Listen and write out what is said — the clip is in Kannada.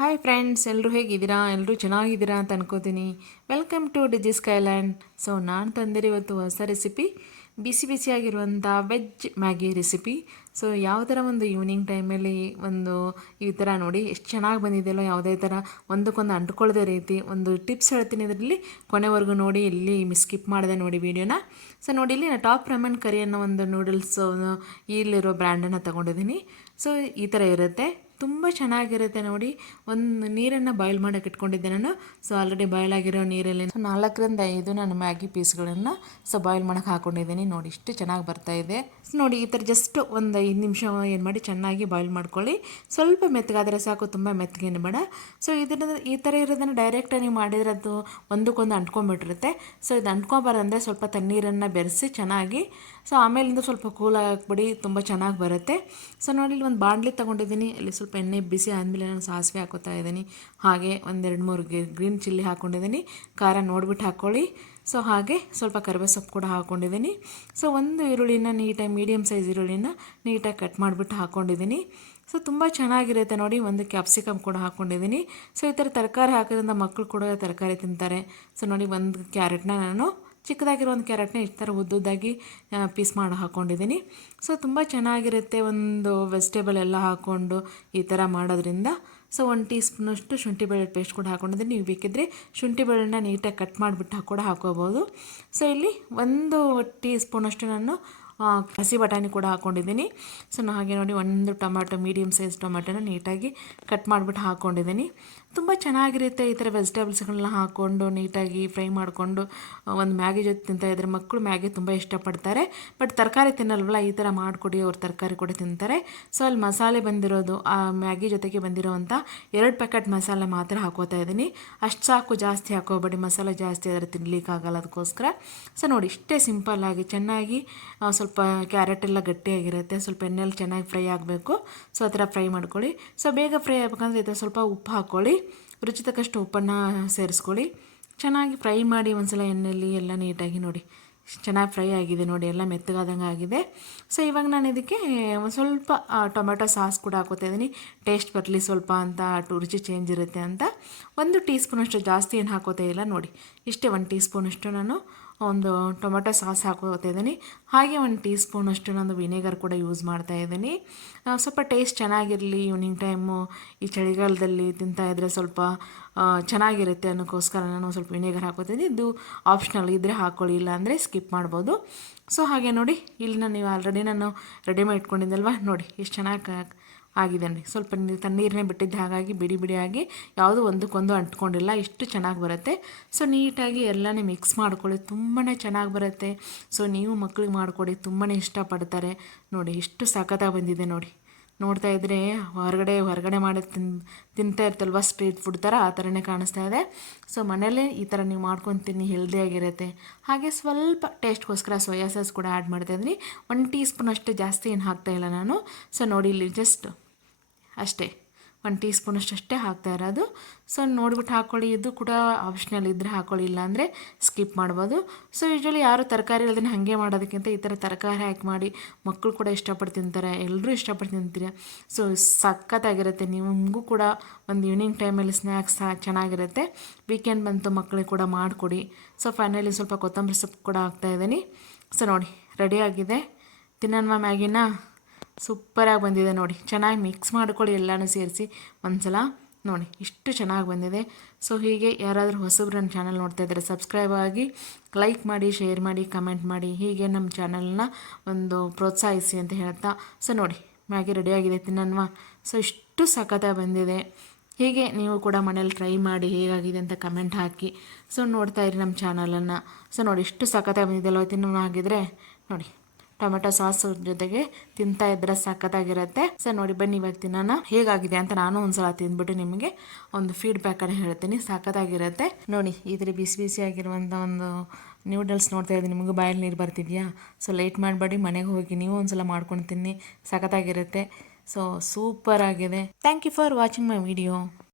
ಹಾಯ್ ಫ್ರೆಂಡ್ಸ್, ಎಲ್ಲರೂ ಹೇಗಿದ್ದೀರಾ? ಎಲ್ಲರೂ ಚೆನ್ನಾಗಿದ್ದೀರಾ ಅಂತ ಅನ್ಕೋತೀನಿ. Welcome to Digi's Skyland. So ನಾನು ತಂದಿರೋ ಇವತ್ತು ಹೊಸ ರೆಸಿಪಿ, ಬಿಸಿ ಬಿಸಿಯಾಗಿರುವಂಥ ವೆಜ್ ಮ್ಯಾಗಿ ರೆಸಿಪಿ. ಸೊ ಯಾವ ಥರ ಒಂದು ಈವ್ನಿಂಗ್ ಟೈಮಲ್ಲಿ ಒಂದು ಈ ಥರ ನೋಡಿ ಎಷ್ಟು ಚೆನ್ನಾಗಿ ಬಂದಿದೆಯಲ್ಲ, ಯಾವುದೇ ಥರ ಒಂದಕ್ಕೊಂದು ಅಂಟ್ಕೊಳ್ಳೋದೇ ರೀತಿ ಒಂದು ಟಿಪ್ಸ್ ಹೇಳ್ತೀನಿ. ಇದರಲ್ಲಿ ಕೊನೆವರೆಗೂ ನೋಡಿ, ಇಲ್ಲಿ ಸ್ಕಿಪ್ ಮಾಡಿದೆ ನೋಡಿ ವೀಡಿಯೋನ. ಸೊ ನೋಡಿ, ಇಲ್ಲಿ ನಾನು ಟಾಪ್ ರಮನ್ ಕರಿ ಅನ್ನೋ ಒಂದು ನೂಡಲ್ಸ್ ಇಲ್ಲಿರೋ ಬ್ರ್ಯಾಂಡನ್ನು ತೊಗೊಂಡಿದ್ದೀನಿ. ಸೊ ಈ ಥರ ಇರುತ್ತೆ, ತುಂಬ ಚೆನ್ನಾಗಿರುತ್ತೆ ನೋಡಿ. ಒಂದು ನೀರನ್ನು ಬಾಯ್ಲ್ ಮಾಡೋಕೆ ಇಟ್ಕೊಂಡಿದ್ದೆ ನಾನು. ಸೊ ಆಲ್ರೆಡಿ ಬಾಯ್ಲ್ ಆಗಿರೋ ನೀರಲ್ಲಿ 4-5 ನಾನು ಮ್ಯಾಗಿ ಪೀಸ್ಗಳನ್ನು ಬಾಯ್ಲ್ ಮಾಡೋಕೆ ಹಾಕ್ಕೊಂಡಿದ್ದೀನಿ. ನೋಡಿ ಇಷ್ಟು ಚೆನ್ನಾಗಿ ಬರ್ತಾಯಿದೆ. ನೋಡಿ ಈ ಥರ ಜಸ್ಟ್ ಒಂದು 5 ನಿಮಿಷ ಏನು ಮಾಡಿ ಚೆನ್ನಾಗಿ ಬಾಯ್ಲ್ ಮಾಡ್ಕೊಳ್ಳಿ. ಸ್ವಲ್ಪ ಮೆತ್ತಗಾದರೆ ಸಾಕು, ತುಂಬ ಮೆತ್ತಗೇನು ಬೇಡ. ಸೊ ಇದನ್ನು ಈ ಥರ ಇರೋದನ್ನು ಡೈರೆಕ್ಟಾಗಿ ನೀವು ಮಾಡಿದರೆ ಅದು ಒಂದಕ್ಕೊಂದು ಅಂಟ್ಕೊಂಡ್ಬಿಟ್ಟಿರುತ್ತೆ. ಸೊ ಇದು ಅಂಟ್ಕೊಬಾರಂದರೆ ಸ್ವಲ್ಪ ತಣ್ಣೀರನ್ನು ಬೆರೆಸಿ ಚೆನ್ನಾಗಿ, ಸೊ ಆಮೇಲಿಂದ ಸ್ವಲ್ಪ ಕೂಲಾಗಿ ಹಾಕ್ಬಿಡಿ, ತುಂಬ ಚೆನ್ನಾಗಿ ಬರುತ್ತೆ. ಸೊ ನೋಡಿ, ಇಲ್ಲಿ ಒಂದು ಬಾಣಲಿ ತೊಗೊಂಡಿದ್ದೀನಿ. ಇಲ್ಲಿ ಸ್ವಲ್ಪ ಎಣ್ಣೆ ಬಿಸಿ ಆದಮೇಲೆ ನಾನು ಸಾಸಿವೆ ಹಾಕೋತಾ ಇದ್ದೀನಿ. ಹಾಗೆ 1-2-3 ಗ್ರೀನ್ ಚಿಲ್ಲಿ ಹಾಕ್ಕೊಂಡಿದ್ದೀನಿ. ಖಾರ ನೋಡಿಬಿಟ್ಟು ಹಾಕ್ಕೊಳ್ಳಿ. ಸೊ ಹಾಗೆ ಸ್ವಲ್ಪ ಕರಿಬೇವು ಸೊಪ್ಪು ಕೂಡ ಹಾಕ್ಕೊಂಡಿದ್ದೀನಿ. ಸೊ ಒಂದು ಈರುಳ್ಳಿನ ನೀಟಾಗಿ, ಮೀಡಿಯಮ್ ಸೈಜ್ ಈರುಳ್ಳಿನ ನೀಟಾಗಿ ಕಟ್ ಮಾಡಿಬಿಟ್ಟು ಹಾಕ್ಕೊಂಡಿದ್ದೀನಿ. ಸೊ ತುಂಬ ಚೆನ್ನಾಗಿರುತ್ತೆ ನೋಡಿ. ಒಂದು ಕ್ಯಾಪ್ಸಿಕಮ್ ಕೂಡ ಹಾಕ್ಕೊಂಡಿದ್ದೀನಿ. ಸೊ ಈ ಥರ ತರಕಾರಿ ಹಾಕೋದ್ರಿಂದ ಮಕ್ಕಳು ಕೂಡ ತರಕಾರಿ ತಿಂತಾರೆ. ಸೊ ನೋಡಿ, ಒಂದು ಕ್ಯಾರೆಟ್ನ ನಾನು ಚಿಕ್ಕದಾಗಿರೋ ಒಂದು ಕ್ಯಾರೆಟ್ನ ಈ ಥರ ಉದ್ದುದ್ದಾಗಿ ಪೀಸ್ ಮಾಡಿ ಹಾಕ್ಕೊಂಡಿದ್ದೀನಿ. ಸೊ ತುಂಬ ಚೆನ್ನಾಗಿರುತ್ತೆ ಒಂದು ವೆಜಿಟೇಬಲ್ ಎಲ್ಲ ಹಾಕ್ಕೊಂಡು ಈ ಥರ ಮಾಡೋದ್ರಿಂದ. ಸೊ 1 ಟೀ ಸ್ಪೂನಷ್ಟು ಶುಂಠಿ ಬೆಳ್ಳುಳ್ಳಿ ಪೇಸ್ಟ್ ಕೂಡ ಹಾಕ್ಕೊಂಡಿದ್ದೀನಿ. ನೀವು ಬೇಕಿದ್ದರೆ ಶುಂಠಿ ಬೆಳ್ಳುಳ್ಳಿನ ನೀಟಾಗಿ ಕಟ್ ಮಾಡಿಬಿಟ್ಟು ಕೂಡ ಹಾಕ್ಕೋಬೋದು. ಸೊ ಇಲ್ಲಿ 1 ಟೀ ಸ್ಪೂನಷ್ಟು ನಾನು ಹಸಿ ಬಟಾಣಿ ಕೂಡ ಹಾಕ್ಕೊಂಡಿದ್ದೀನಿ. ಸೊ ನಾನು ಹಾಗೆ ನೋಡಿ, 1 ಟೊಮ್ಯಾಟೊ, ಮೀಡಿಯಮ್ ಸೈಜ್ ಟೊಮ್ಯಾಟೊನ ನೀಟಾಗಿ ಕಟ್ ಮಾಡಿಬಿಟ್ಟು ಹಾಕ್ಕೊಂಡಿದ್ದೀನಿ. ತುಂಬ ಚೆನ್ನಾಗಿರುತ್ತೆ ಈ ಥರ ವೆಜಿಟೇಬಲ್ಸ್ಗಳನ್ನ ಹಾಕ್ಕೊಂಡು ನೀಟಾಗಿ ಫ್ರೈ ಮಾಡಿಕೊಂಡು ಒಂದು ಮ್ಯಾಗಿ ಜೊತೆ ತಿಂತಾಯಿದ್ರೆ ಮಕ್ಕಳು ಮ್ಯಾಗಿ ತುಂಬ ಇಷ್ಟಪಡ್ತಾರೆ. ಬಟ್ ತರಕಾರಿ ತಿನ್ನಲ್ವಲ್ಲ, ಈ ಥರ ಮಾಡಿಕೊಡಿ, ಅವ್ರು ತರಕಾರಿ ಕೂಡ ತಿಂತಾರೆ. ಸೊ ಅಲ್ಲಿ ಮಸಾಲೆ ಬಂದಿರೋದು, ಆ ಮ್ಯಾಗಿ ಜೊತೆಗೆ ಬಂದಿರೋವಂಥ 2 ಪ್ಯಾಕೆಟ್ ಮಸಾಲೆ ಮಾತ್ರ ಹಾಕೋತಾ ಇದ್ದೀನಿ. ಅಷ್ಟು ಸಾಕು, ಜಾಸ್ತಿ ಹಾಕೋಬೇಡಿ, ಮಸಾಲೆ ಜಾಸ್ತಿ ಆದರೆ ತಿನ್ನಲಿಕ್ಕಾಗಲ್ಲ, ಅದಕ್ಕೋಸ್ಕರ. ಸೊ ನೋಡಿ, ಇಷ್ಟೇ ಸಿಂಪಲ್ಲಾಗಿ ಚೆನ್ನಾಗಿ ಸ್ವಲ್ಪ ಕ್ಯಾರೆಟ್ ಎಲ್ಲ ಗಟ್ಟಿಯಾಗಿರುತ್ತೆ. ಸ್ವಲ್ಪ ಎಣ್ಣೆಯಲ್ಲಿ ಚೆನ್ನಾಗಿ ಫ್ರೈ ಆಗಬೇಕು. ಸೊ ಆ ಥರ ಫ್ರೈ ಮಾಡ್ಕೊಳ್ಳಿ. ಸೊ ಬೇಗ ಫ್ರೈ ಆಗಬೇಕಂದ್ರೆ ಈ ಥರ ಸ್ವಲ್ಪ ಉಪ್ಪು ಹಾಕ್ಕೊಳ್ಳಿ, ರುಚಿ ತಕ್ಕಷ್ಟು ಉಪ್ಪನ್ನು ಸೇರಿಸ್ಕೊಳ್ಳಿ. ಚೆನ್ನಾಗಿ ಫ್ರೈ ಮಾಡಿ ಒಂದ್ಸಲ ಎಣ್ಣೆಯಲ್ಲಿ ಎಲ್ಲ ನೀಟಾಗಿ. ನೋಡಿ ಚೆನ್ನಾಗಿ ಫ್ರೈ ಆಗಿದೆ ನೋಡಿ, ಎಲ್ಲ ಮೆತ್ತಗಾದಂಗೆ ಆಗಿದೆ. ಸೊ ಇವಾಗ ನಾನು ಇದಕ್ಕೆ ಒಂದು ಸ್ವಲ್ಪ ಟೊಮೆಟೊ ಸಾಸ್ ಕೂಡ ಹಾಕೋತಾ ಇದ್ದೀನಿ, ಟೇಸ್ಟ್ ಬರಲಿ ಸ್ವಲ್ಪ ಅಂತ, ರುಚಿ ಚೇಂಜ್ ಇರುತ್ತೆ ಅಂತ. 1 ಟೀ ಸ್ಪೂನಷ್ಟು, ಜಾಸ್ತಿ ಏನು ಹಾಕೋತಾ ಇಲ್ಲ ನೋಡಿ, ಇಷ್ಟೇ 1 ಟೀ ಸ್ಪೂನಷ್ಟು ನಾನು ಒಂದು ಟೊಮೆಟೊ ಸಾಸ್ ಹಾಕೋತಾ ಇದ್ದೀನಿ. ಹಾಗೆ 1 ಟೀ ಸ್ಪೂನಷ್ಟು ನಾನು ವಿನೆಗರ್ ಕೂಡ ಯೂಸ್ ಮಾಡ್ತಾ ಇದ್ದೀನಿ. ಸ್ವಲ್ಪ ಟೇಸ್ಟ್ ಚೆನ್ನಾಗಿರಲಿ, ಈವ್ನಿಂಗ್ ಟೈಮು ಈ ಚಳಿಗಾಲದಲ್ಲಿ ತಿಂತಾಯಿದ್ರೆ ಸ್ವಲ್ಪ ಚೆನ್ನಾಗಿರುತ್ತೆ ಅನ್ನೋಕ್ಕೋಸ್ಕರ ನಾನು ಸ್ವಲ್ಪ ವಿನೆಗರ್ ಹಾಕೋತೀನಿ. ಇದು ಆಪ್ಷನಲ್, ಇದ್ದರೆ ಹಾಕ್ಕೊಳ್ಳಿ, ಇಲ್ಲ ಅಂದರೆ ಸ್ಕಿಪ್ ಮಾಡ್ಬೋದು. ಸೊ ಹಾಗೆ ನೋಡಿ, ಇಲ್ಲಿ ನೀವು ಆಲ್ರೆಡಿ ನಾನು ರೆಡಿ ಮಾಡಿ ಇಟ್ಕೊಂಡಿದ್ದಲ್ವ, ನೋಡಿ ಎಷ್ಟು ಚೆನ್ನಾಗಿ ಆಗಿದೆ ನೋಡಿ. ಸ್ವಲ್ಪ ತಣ್ಣೀರನ್ನೇ ಬಿಟ್ಟಿದ್ದು, ಹಾಗಾಗಿ ಬಿಡಿ ಬಿಡಿಯಾಗಿ ಯಾವುದೂ ಒಂದಕ್ಕೊಂದು ಅಂಟ್ಕೊಂಡಿಲ್ಲ, ಇಷ್ಟು ಚೆನ್ನಾಗಿ ಬರುತ್ತೆ. ಸೊ ನೀಟಾಗಿ ಎಲ್ಲನೇ ಮಿಕ್ಸ್ ಮಾಡ್ಕೊಳ್ಳಿ, ತುಂಬಾ ಚೆನ್ನಾಗಿ ಬರುತ್ತೆ. ಸೊ ನೀವು ಮಕ್ಕಳಿಗೆ ಮಾಡಿಕೊಡಿ, ತುಂಬಾ ಇಷ್ಟಪಡ್ತಾರೆ. ನೋಡಿ ಎಷ್ಟು ಸಖತ್ತಾಗಿ ಬಂದಿದೆ ನೋಡಿ. ನೋಡ್ತಾ ಇದ್ದರೆ ಹೊರಗಡೆ ಮಾಡಿ ತಿಂತಾ ಇರ್ತಲ್ವ, ಸ್ಟ್ರೀಟ್ ಫುಡ್ ಥರ, ಆ ಥರನೇ ಕಾಣಿಸ್ತಾ ಇದೆ. ಸೊ ಮನೇಲೇ ಈ ಥರ ನೀವು ಮಾಡ್ಕೊಂಡು ತಿನ್ನಿ, ಹೆಲ್ದಿಯಾಗಿರುತ್ತೆ. ಹಾಗೆ ಸ್ವಲ್ಪ ಟೇಸ್ಟ್ಗೋಸ್ಕರ ಸೋಯಾ ಸಾಸ್ ಕೂಡ ಆ್ಯಡ್ ಮಾಡ್ತಾಯಿದ್ದೀನಿ. 1 ಟೀ ಸ್ಪೂನ್ ಅಷ್ಟು, ಜಾಸ್ತಿ ಏನು ಹಾಕ್ತಾಯಿಲ್ಲ ನಾನು. ಸೊ ನೋಡಿ, ಇಲ್ಲಿ ಜಸ್ಟ್ ಅಷ್ಟೇ 1 ಟೀ ಸ್ಪೂನಷ್ಟು ಅಷ್ಟೇ ಹಾಕ್ತಾ ಇರೋದು. ಸೊ ನೋಡಿಬಿಟ್ಟು ಹಾಕ್ಕೊಳ್ಳಿ, ಇದು ಕೂಡ ಆಪ್ಷನಲ್, ಇದ್ದರೆ ಹಾಕ್ಕೊಳ್ಳಿ, ಇಲ್ಲ ಅಂದರೆ ಸ್ಕಿಪ್ ಮಾಡ್ಬೋದು. ಸೊ ಯೂಶ್ವಲಿ ಯಾರು ತರಕಾರಿ ಇಲ್ಲದೇ ಹಾಗೆ ಮಾಡೋದಕ್ಕಿಂತ ಈ ಥರ ತರಕಾರಿ ಹಾಕಿ ಮಾಡಿ, ಮಕ್ಕಳು ಕೂಡ ಇಷ್ಟಪಟ್ಟು ತಿಂತಾರೆ, ಎಲ್ಲರೂ ಇಷ್ಟಪಟ್ಟು ತಿಂತೀರ. ಸೊ ಸಖತ್ತಾಗಿರುತ್ತೆ. ನಿಮಗೂ ಕೂಡ ಒಂದು ಈವ್ನಿಂಗ್ ಟೈಮಲ್ಲಿ ಸ್ನ್ಯಾಕ್ಸ್ ಚೆನ್ನಾಗಿರುತ್ತೆ. ವೀಕೆಂಡ್ ಬಂತು, ಮಕ್ಕಳಿಗೆ ಕೂಡ ಮಾಡಿಕೊಡಿ. ಸೊ ಫೈನಲಿ ಸ್ವಲ್ಪ ಕೊತ್ತಂಬರಿ ಸೊಪ್ಪು ಕೂಡ ಹಾಕ್ತಾಯಿದ್ದೀನಿ. ಸೊ ನೋಡಿ, ರೆಡಿಯಾಗಿದೆ. ತಿನ್ನೋಣ ಮ್ಯಾಗಿನ. ಸೂಪರಾಗಿ ಬಂದಿದೆ ನೋಡಿ. ಚೆನ್ನಾಗಿ ಮಿಕ್ಸ್ ಮಾಡ್ಕೊಳ್ಳಿ, ಎಲ್ಲನೂ ಸೇರಿಸಿ ಒಂದ್ಸಲ. ನೋಡಿ ಇಷ್ಟು ಚೆನ್ನಾಗಿ ಬಂದಿದೆ. ಸೊ ಹೀಗೆ ಯಾರಾದರೂ ಹೊಸಬ್ರು ನನ್ನ ಚಾನಲ್ ನೋಡ್ತಾ ಇದ್ದಾರೆ, ಸಬ್ಸ್ಕ್ರೈಬ್ ಆಗಿ, ಲೈಕ್ ಮಾಡಿ, ಶೇರ್ ಮಾಡಿ, ಕಮೆಂಟ್ ಮಾಡಿ, ಹೀಗೆ ನಮ್ಮ ಚಾನಲ್ನ ಒಂದು ಪ್ರೋತ್ಸಾಹಿಸಿ ಅಂತ ಹೇಳ್ತಾ. ಸೊ ನೋಡಿ, ಮ್ಯಾಗಿ ರೆಡಿಯಾಗಿದೆ, ತಿನ್ನೋಣ. ಸೊ ಇಷ್ಟು ಸಖತ್ತಾಗಿ ಬಂದಿದೆ. ಹೀಗೆ ನೀವು ಕೂಡ ಮನೇಲಿ ಟ್ರೈ ಮಾಡಿ, ಹೇಗಾಗಿದೆ ಅಂತ ಕಮೆಂಟ್ ಹಾಕಿ. ಸೊ ನೋಡ್ತಾ ಇರಿ ನಮ್ಮ ಚಾನಲನ್ನು. ಸೊ ನೋಡಿ, ಇಷ್ಟು ಸಖತ್ತಾಗಿ ಬಂದಿದೆಯಲ್ಲ, ತಿನ್ನೋಣ. ಆಗಿದ್ರೆ ನೋಡಿ, ಟೊಮೆಟೊ ಸಾಸ್ ಜೊತೆಗೆ ತಿಂತಾ ಇದ್ರೆ ಸಖತ್ತಾಗಿರುತ್ತೆ. ಸೊ ನೋಡಿ, ಬನ್ನಿ ಇವಾಗ ತಿನ್ನೋಣ. ಹೇಗಾಗಿದೆ ಅಂತ ನಾನು ಒಂದ್ಸಲ ತಿಂದ್ಬಿಟ್ಟು ನಿಮಗೆ ಒಂದು ಫೀಡ್ಬ್ಯಾಕನ್ನು ಹೇಳ್ತೀನಿ. ಸಖತ್ತಾಗಿರುತ್ತೆ ನೋಡಿ. ಇದ್ರ ಬಿಸಿ ಬಿಸಿಯಾಗಿರುವಂಥ ಒಂದು ನ್ಯೂಡಲ್ಸ್ ನೋಡ್ತಾ ಇದ್ದೀನಿ, ನಿಮಗೂ ಬಾಯಲ್ಲಿ ನೀರು ಬರ್ತಿದೆಯಾ? ಸೊ ಲೇಟ್ ಮಾಡಬೇಡಿ, ಮನೆಗೆ ಹೋಗಿ ನೀವು ಒಂದ್ಸಲ ಮಾಡ್ಕೊಂಡು ತಿನ್ನಿ, ಸಖತ್ತಾಗಿರುತ್ತೆ. ಸೊ ಸೂಪರ್ ಆಗಿದೆ. Thank you for watching my video.